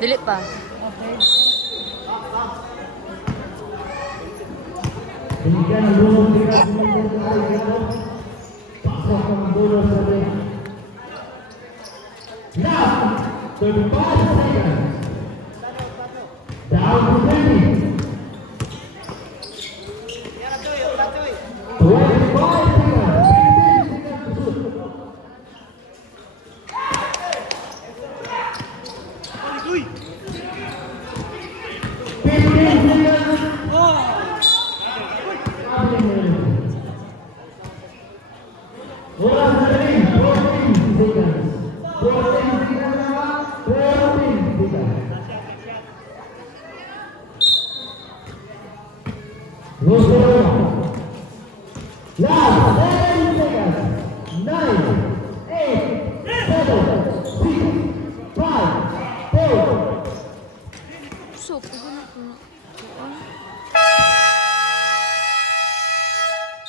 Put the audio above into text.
Dili pa. Okay. Demikian dulu kita pasok ang dulo sa ring. Now, 35 seconds. Down to 20. 25 seconds. 15 seconds to shoot. 15 seconds. Oras sa ring, 14 seconds. 14 seconds naman, 14 seconds. Gusto last 10 seconds. 9, 8, 7, 6, 5, 4. So, pag na po.